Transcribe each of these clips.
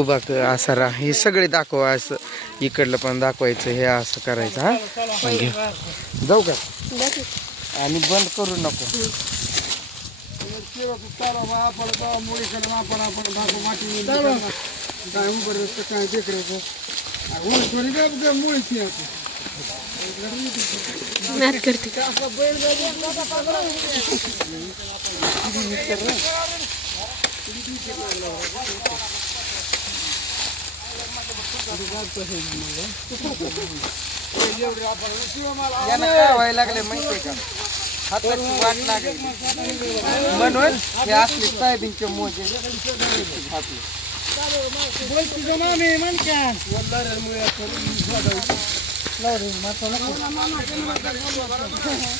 उभा क असा रा हे सगळे दाखवा असं. इकडलं पण दाखवायचं हे असं करायचं हा? घे. जाऊ का? आणि बंद करू नको. नाद करते. यानं काय व्हायला लागले माहितीये का हाताची वाट लागली म्हणून हे असले साहेबींचे मोजे आपले.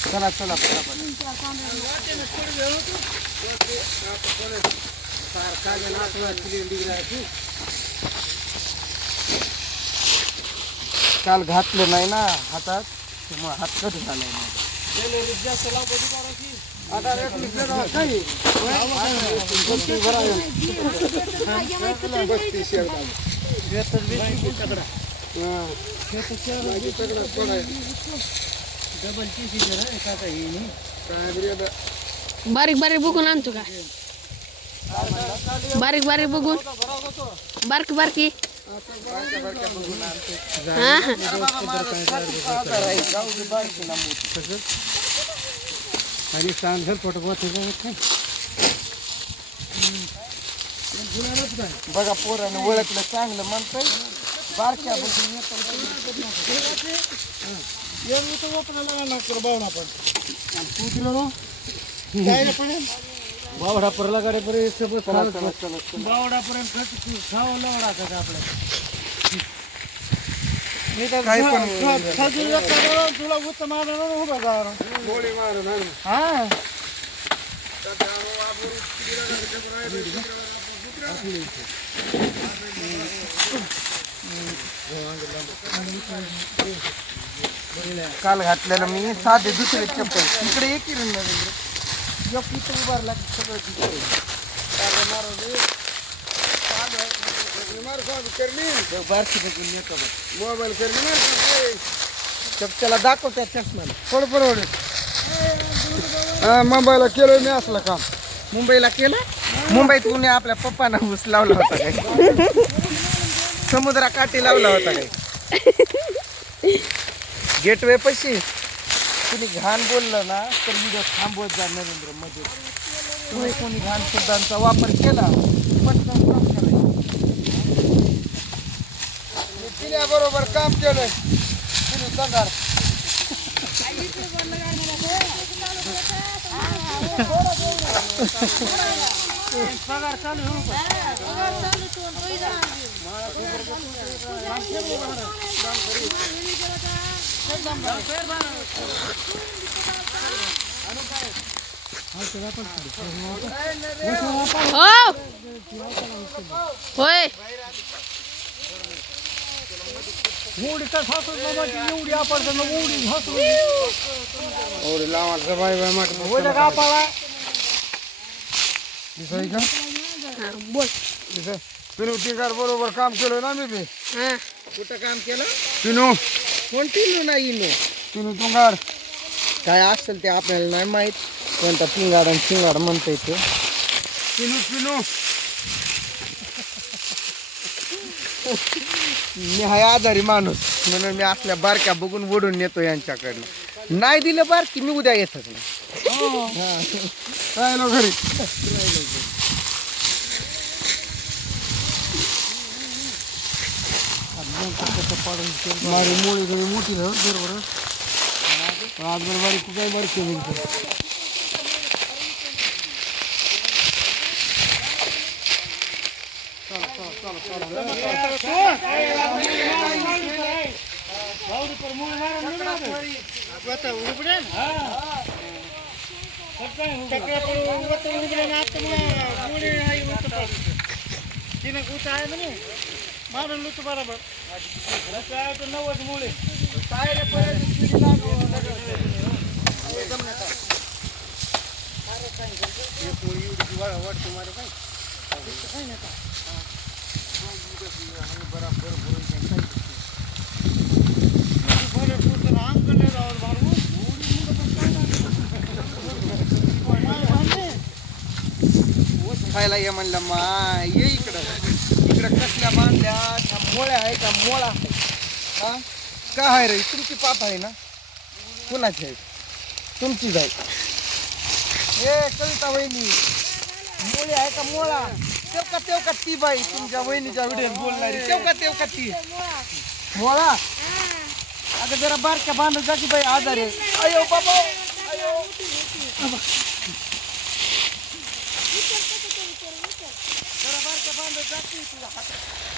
चला चला पटापट. काल घातलं नाही ना हातात त्यामुळे हात कट झालाय माझा. आता रेट विकलेला काही. बारीक बारीक बघून आणतो का बारीक बारीक बघून बारकी बारकी हा हा आणि सांगल फोटो बघा पोरानं ओळखलं चांगलं म्हणतंय. बारक्या बघून बावडा परला गाडी पर्यंत सगळं चला चला चला बावडा पर्यंत खावं लवडा का आपल्या मी तर काय पण तुला उत्तम मारणार उभा जा. हा? काल घातलेलं मी साधे दुसरे चप्पल. इकडे एक की रे नरेंद्र. एक इथं उभारला की सगळं तिकडे बारकी बघून येतो मोबाईल करणे चपच्याला दाखव त्या चष्म्याला थोडं परवड मुंबईला केलं मी असलं काम मुंबईला केलं मुंबईत कुणी आपल्या पप्पानं ऊस लावला होता काय समुद्रा काठी लावला होता काय गेटवे पशी कुणी घाण बोललं ना तर व्हिडिओ थांबवत जा नरेंद्रमध्ये तुम्ही कोणी घाण शब्दांचा वापर केला पटकन काम करायचं बरोबर काम केलंय. कुणी दगार पगार चालू होय. उडी तर बाबाची एवढी आपण उडी हसून एवढे लावायचं बाय बाय म्हटलं उद्या कापाला दिसाय का हा, बोल दिसाय पिनू तिघार बरोबर काम केलं ना मी बी. हा. कुठं काम केलं? पिनू. कोणती इनू नाही इनू पिनू तुंगार काय असेल ते आपल्याला नाही माहीत कोणता पिंगाड आणि शिंगाड म्हणता येते पिनू पिनू मी हाय आजारी माणूस म्हणून मी असल्या बारक्या बघून ओढून नेतो यांच्याकडनं. नाही दिलं बारकी मी उद्या येतच नाही. મારી મૂળી તો મોટી થયો અગિયાર વર્ષ આજ મારી કુકાઈ બરખી બનશે ચક્ર ઉતરે ને આ તમને મૂળી ઉતરે કૂતા આવે ને મારું લૂતું બરાબર. આવ્યો તો નવ જ મૂળી સાહેબ તમને મારે કાંઈ કોળી વાળો વળતું મારે કાંઈ કાંઈ નતા હા બરાબર બોલી खायला ये म्हणलं मा ये इकडं इकडं कसं बांधल्या त्या मोळ्या आहे का मोळा आहे. हा? का आहे रे? तुमची पाप आहे ना? कुणाची आहे? तुमचीच आहे. ए कविता वहिनी मोळी आहे का मोळा? तेवका तेवका ती बाई तुमच्या वहिनीच्या व्हिडिओ बोलणारी. तेवका तेवका ती. मोळा? आता जरा बारक्या बांधत जाती बाई आजार आहे. अयो बाबा. अयो जरा बारक्या बांधत जा की तुझ्या हातात जरा हा हा विना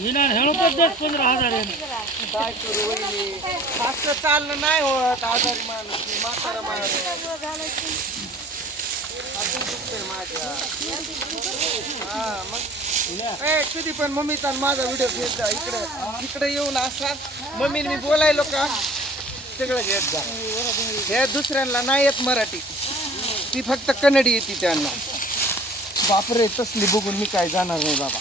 हेणू पद्धत पंधरा हजार आहे. काय करू वहिनी असं चालणं नाही होत आजारी माणूस मी म्हातारा माणूस. अजून दुखतंय माझ्या. हा मग? ए कधी पण मम्मीचा आणि माझा व्हिडिओ घेत जा इकडे. इकडे येऊन असा. मम्मीने मी बोलायलो का? सगळं घेत जा. हे दुसऱ्यांना नाही येत मराठी. ती फक्त कन्नडी येते त्यांना. बापरे तसली बघून मी काय जाणार नाही बाबा.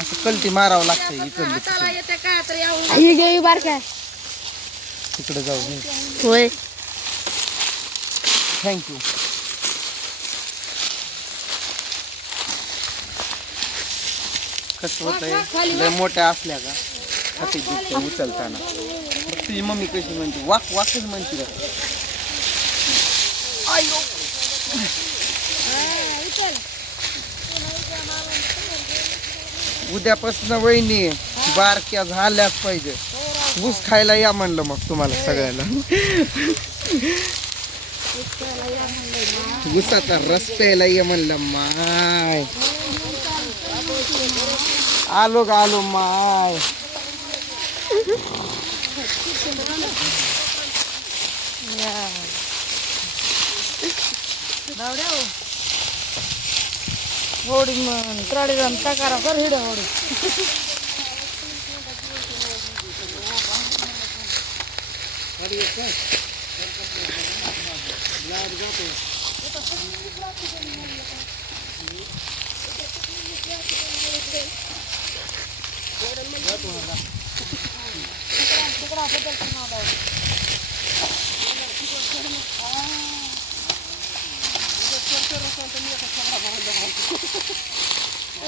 असं कलटी मारावं लागतंय इकडली तिकडे. ही तिकडे जाऊ होय. थँक्यू कसं होतंय लय मोठ्या असल्या का? हाती उचलताना. तुझी मम्मी कशी म्हणते? वाक वाकच म्हणते का उद्यापासून वहिनी बारक्या झाल्याच पाहिजे. ऊस खायला या म्हणलं मग तुम्हाला सगळ्याला ऊसाचा रस प्यायला ये म्हणलं माय. आलो ग आलो माय. होडी मग त्राडी जाऊन काय करा कर हिड होडी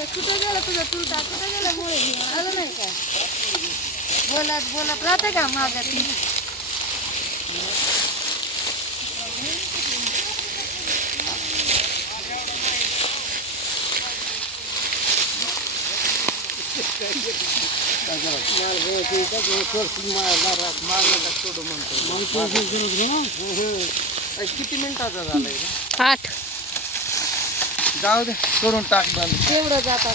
कुठं गेलं तुझं तुलता कुठं गेलं मुळे आलं नाही का बोलत बोलत राहते का माझ्या ती किती मिनिटाचा झालाय आठ. जाऊ दे करून टाक बंद. तेवढं जातात